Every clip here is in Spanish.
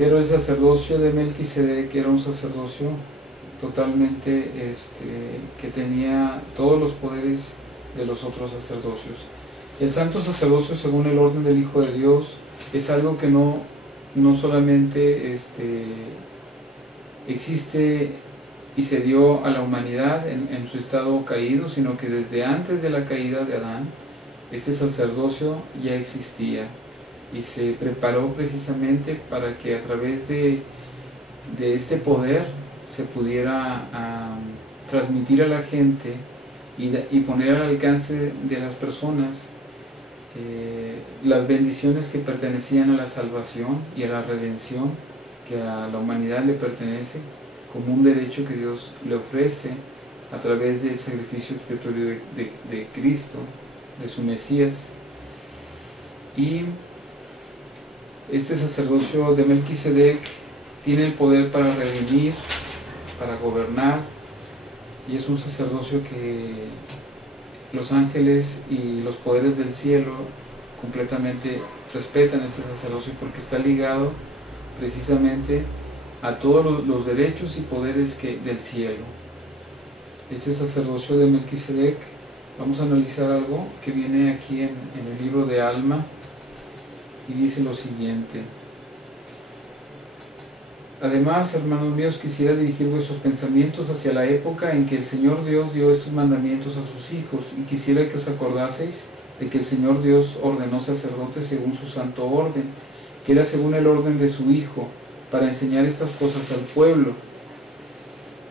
Pero el sacerdocio de Melquisedec era un sacerdocio totalmente que tenía todos los poderes de los otros sacerdocios. El santo sacerdocio, según el orden del Hijo de Dios, es algo que no solamente existe y se dio a la humanidad en su estado caído, sino que desde antes de la caída de Adán, este sacerdocio ya existía y se preparó precisamente para que a través de este poder se pudiera transmitir a la gente y poner al alcance de las personas las bendiciones que pertenecían a la salvación y a la redención que a la humanidad le pertenece como un derecho que Dios le ofrece a través del sacrificio expiatorio de Cristo, de su Mesías. Y este sacerdocio de Melquisedec tiene el poder para redimir, para gobernar, y es un sacerdocio que los ángeles y los poderes del cielo completamente respetan ese sacerdocio porque está ligado precisamente a todos los derechos y poderes del cielo. Este sacerdocio de Melquisedec, vamos a analizar algo que viene aquí en el libro de Alma, y dice lo siguiente: además, hermanos míos, quisiera dirigir vuestros pensamientos hacia la época en que el Señor Dios dio estos mandamientos a sus hijos, y quisiera que os acordaseis de que el Señor Dios ordenó sacerdotes según su santo orden, que era según el orden de su Hijo, para enseñar estas cosas al pueblo.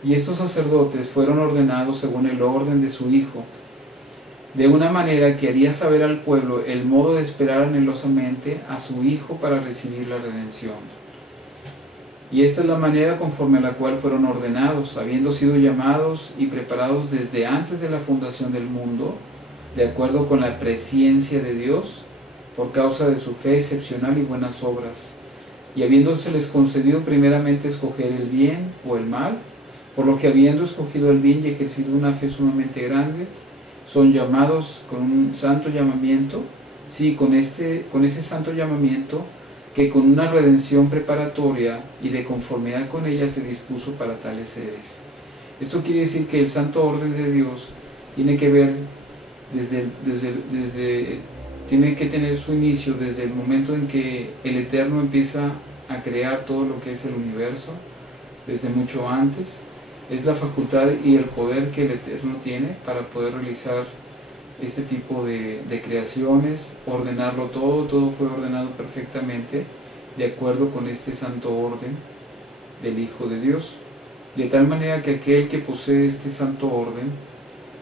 Y estos sacerdotes fueron ordenados según el orden de su Hijo, de una manera que haría saber al pueblo el modo de esperar anhelosamente a su Hijo para recibir la redención. Y esta es la manera conforme a la cual fueron ordenados, habiendo sido llamados y preparados desde antes de la fundación del mundo, de acuerdo con la presciencia de Dios, por causa de su fe excepcional y buenas obras, y habiéndoseles concedido primeramente escoger el bien o el mal, por lo que habiendo escogido el bien y ejercido una fe sumamente grande, son llamados con un santo llamamiento, sí, con ese santo llamamiento que con una redención preparatoria y de conformidad con ella se dispuso para tales seres. Esto quiere decir que el santo orden de Dios tiene que ver tiene que tener su inicio desde el momento en que el Eterno empieza a crear todo lo que es el universo, desde mucho antes. Es la facultad y el poder que el Eterno tiene para poder realizar este tipo de creaciones, ordenarlo todo fue ordenado perfectamente de acuerdo con este santo orden del Hijo de Dios, de tal manera que aquel que posee este santo orden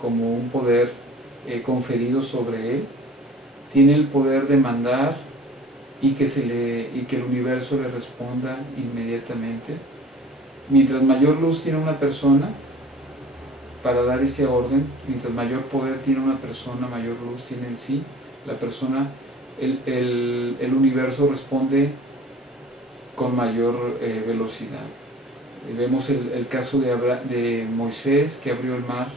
como un poder conferido sobre él, tiene el poder de mandar y que el universo le responda inmediatamente. Mientras mayor luz tiene una persona para dar ese orden, mientras mayor poder tiene una persona, mayor luz tiene en sí la persona, el universo responde con mayor velocidad. Vemos el caso de Moisés, que abrió el mar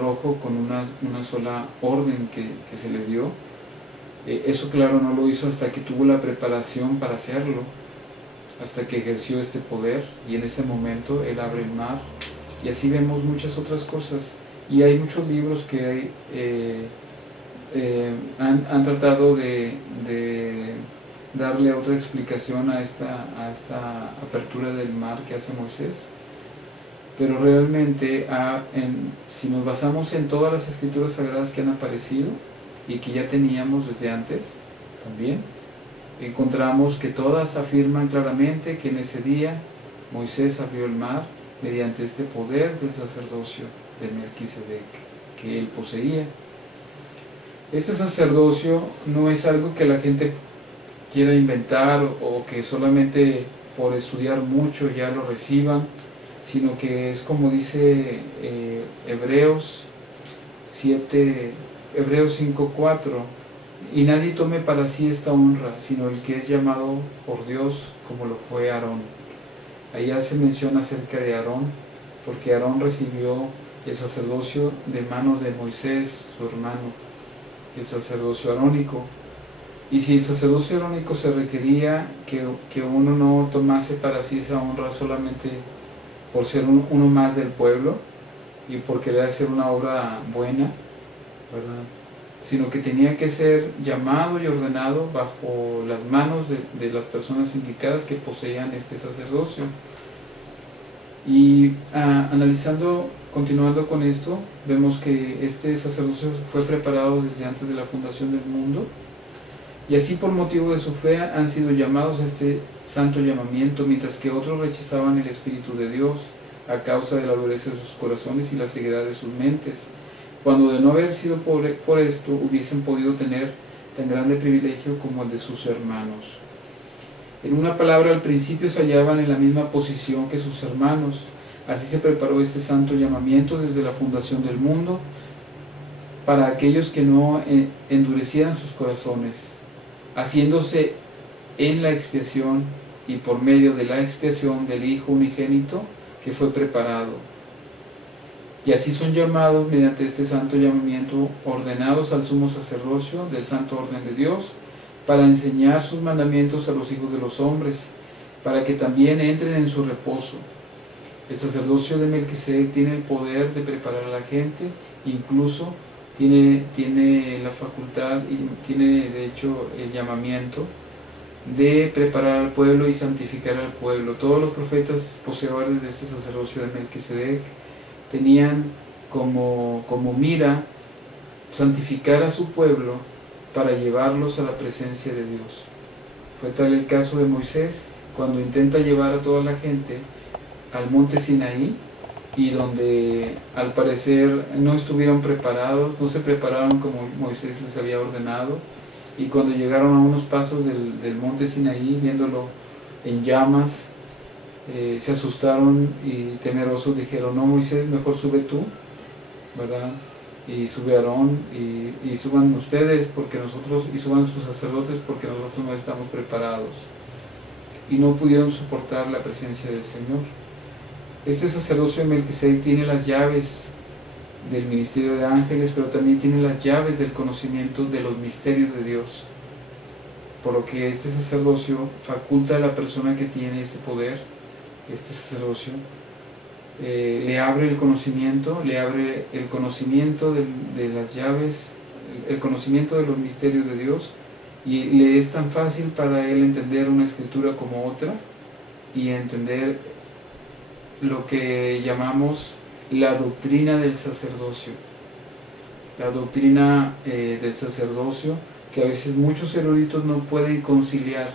Rojo con una sola orden que se le dio. Eso claro no lo hizo hasta que tuvo la preparación para hacerlo, hasta que ejerció este poder, y en ese momento él abre el mar. Y así vemos muchas otras cosas, y hay muchos libros que han tratado de darle otra explicación a esta apertura del mar que hace Moisés, pero realmente si nos basamos en todas las escrituras sagradas que han aparecido y que ya teníamos desde antes también, encontramos que todas afirman claramente que en ese día Moisés abrió el mar mediante este poder del sacerdocio de Melquisedec que él poseía. Este sacerdocio no es algo que la gente quiera inventar o que solamente por estudiar mucho ya lo reciban, sino que es como dice Hebreos 5:4, y nadie tome para sí esta honra, sino el que es llamado por Dios, como lo fue Aarón. Allá se menciona acerca de Aarón, porque Aarón recibió el sacerdocio de manos de Moisés, su hermano, el sacerdocio arónico. Y si el sacerdocio arónico se requería que uno no tomase para sí esa honra solamente por ser uno más del pueblo y por querer hacer una obra buena, ¿verdad?, sino que tenía que ser llamado y ordenado bajo las manos de las personas indicadas que poseían este sacerdocio. Y continuando con esto, vemos que este sacerdocio fue preparado desde antes de la fundación del mundo, y así por motivo de su fe han sido llamados a este santo llamamiento, mientras que otros rechazaban el Espíritu de Dios a causa de la dureza de sus corazones y la ceguedad de sus mentes, cuando de no haber sido por esto hubiesen podido tener tan grande privilegio como el de sus hermanos. En una palabra, al principio se hallaban en la misma posición que sus hermanos. Así se preparó este santo llamamiento desde la fundación del mundo para aquellos que no endurecieran sus corazones, haciéndose en la expiación y por medio de la expiación del Hijo unigénito que fue preparado. Y así son llamados mediante este santo llamamiento, ordenados al sumo sacerdocio del santo orden de Dios, para enseñar sus mandamientos a los hijos de los hombres, para que también entren en su reposo. El sacerdocio de Melquisedec tiene el poder de preparar a la gente, incluso tiene la facultad y tiene de hecho el llamamiento de preparar al pueblo y santificar al pueblo. Todos los profetas poseedores de este sacerdocio de Melquisedec tenían como mira santificar a su pueblo para llevarlos a la presencia de Dios. Fue tal el caso de Moisés, cuando intenta llevar a toda la gente al monte Sinaí, y donde al parecer no estuvieron preparados, no se prepararon como Moisés les había ordenado, y cuando llegaron a unos pasos del monte Sinaí, viéndolo en llamas, se asustaron y temerosos dijeron: no, Moisés, mejor sube tú, ¿verdad?, y sube Aarón, y suban ustedes porque nosotros, y suban sus sacerdotes porque nosotros no estamos preparados. Y no pudieron soportar la presencia del Señor. Este sacerdocio de Melquisedec tiene las llaves del ministerio de ángeles, pero también tiene las llaves del conocimiento de los misterios de Dios, por lo que este sacerdocio faculta a la persona que tiene este poder, este sacerdocio, le abre el conocimiento de las llaves, el conocimiento de los misterios de Dios, y le es tan fácil para él entender una escritura como otra, y entender lo que llamamos la doctrina del sacerdocio. La doctrina del sacerdocio, que a veces muchos eruditos no pueden conciliar.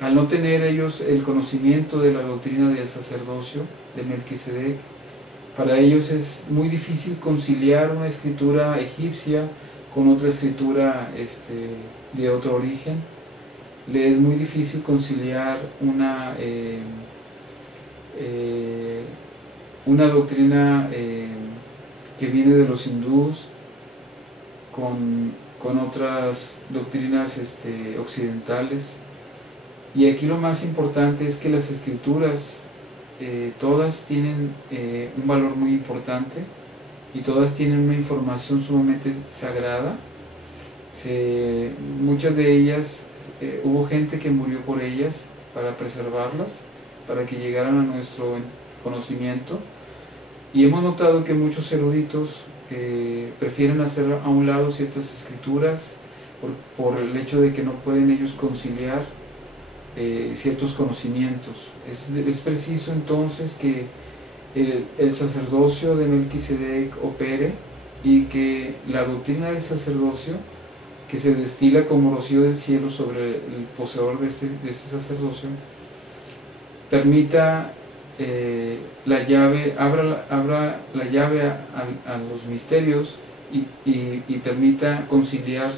Al no tener ellos el conocimiento de la doctrina del sacerdocio de Melquisedec, para ellos es muy difícil conciliar una escritura egipcia con otra escritura de otro origen. Le es muy difícil conciliar una doctrina que viene de los hindúes con otras doctrinas occidentales. Y aquí lo más importante es que las escrituras todas tienen un valor muy importante, y todas tienen una información sumamente sagrada. Muchas de ellas, hubo gente que murió por ellas para preservarlas, para que llegaran a nuestro conocimiento, y hemos notado que muchos eruditos prefieren hacer a un lado ciertas escrituras por el hecho de que no pueden ellos conciliar ciertos conocimientos. Es preciso entonces que el sacerdocio de Melquisedec opere, y que la doctrina del sacerdocio, que se destila como rocío del cielo sobre el poseedor de este sacerdocio, permita la llave, abra la llave a los misterios, y permita conciliar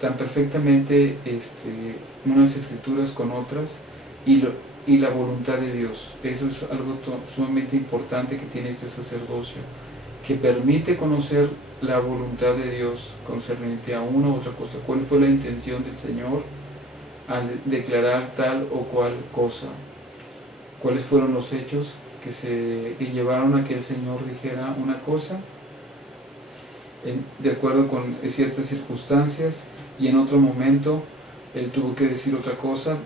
tan perfectamente unas escrituras con otras, y la voluntad de Dios. Eso es algo sumamente importante que tiene este sacerdocio, que permite conocer la voluntad de Dios concerniente a una u otra cosa. ¿Cuál fue la intención del Señor al declarar tal o cual cosa? ¿Cuáles fueron los hechos que llevaron a que el Señor dijera una cosa? de acuerdo con ciertas circunstancias, y en otro momento él tuvo que decir otra cosa,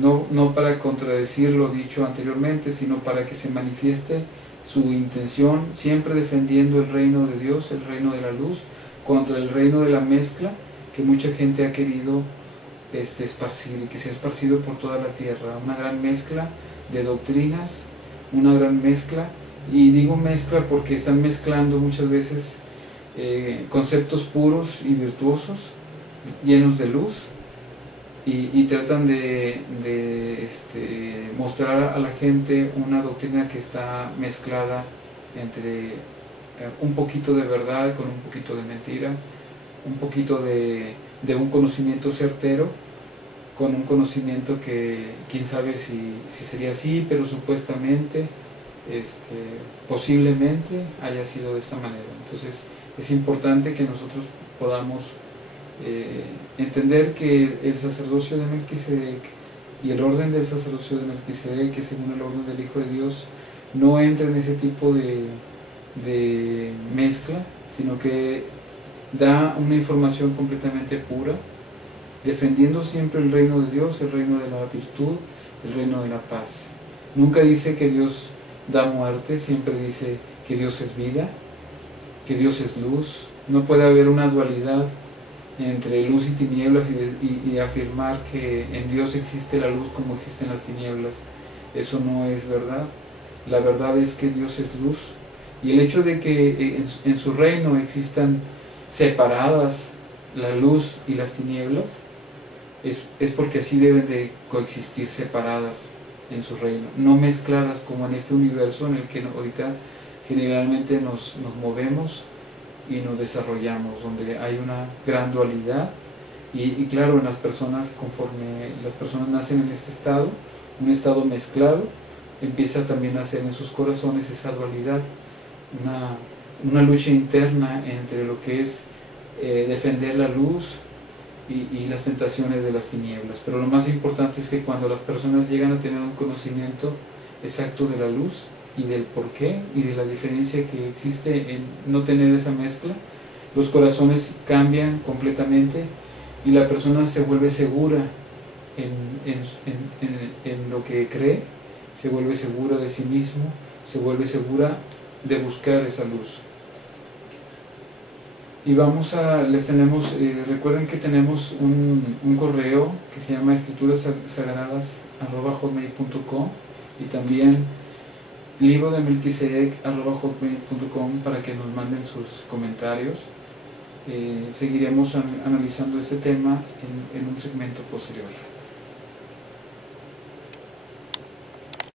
no para contradecir lo dicho anteriormente, sino para que se manifieste su intención, siempre defendiendo el reino de Dios, el reino de la luz, contra el reino de la mezcla que mucha gente ha querido esparcir, y que se ha esparcido por toda la tierra. Una gran mezcla de doctrinas, una gran mezcla, y digo mezcla porque están mezclando muchas veces conceptos puros y virtuosos, llenos de luz, y tratan de mostrar a la gente una doctrina que está mezclada entre un poquito de verdad con un poquito de mentira, un poquito de un conocimiento certero con un conocimiento que quién sabe si sería así, pero supuestamente, posiblemente haya sido de esta manera. Entonces es importante que nosotros podamos entender que el sacerdocio de Melquisedec y el orden del sacerdocio de Melquisedec, que según el orden del Hijo de Dios, no entra en ese tipo de mezcla, sino que da una información completamente pura, defendiendo siempre el reino de Dios, el reino de la virtud, el reino de la paz. Nunca dice que Dios da muerte, siempre dice que Dios es vida, que Dios es luz. No puede haber una dualidad entre luz y tinieblas y afirmar que en Dios existe la luz como existen las tinieblas. Eso no es verdad. La verdad es que Dios es luz, y el hecho de que en su reino existan separadas la luz y las tinieblas es porque así deben de coexistir, separadas en su reino, no mezcladas como en este universo en el que ahorita generalmente nos movemos y nos desarrollamos, donde hay una gran dualidad, y claro, en las personas, conforme las personas nacen en este estado, un estado mezclado, empieza también a hacer en sus corazones esa dualidad, una lucha interna entre lo que es defender la luz y las tentaciones de las tinieblas. Pero lo más importante es que cuando las personas llegan a tener un conocimiento exacto de la luz y del porqué y de la diferencia que existe en no tener esa mezcla, los corazones cambian completamente y la persona se vuelve segura en lo que cree, se vuelve segura de sí mismo, se vuelve segura de buscar esa luz. Y recuerden que tenemos un correo que se llama escriturasagradas@hotmail.com, y también librodemelquisedec@hotmail.com para que nos manden sus comentarios. Seguiremos analizando este tema en un segmento posterior.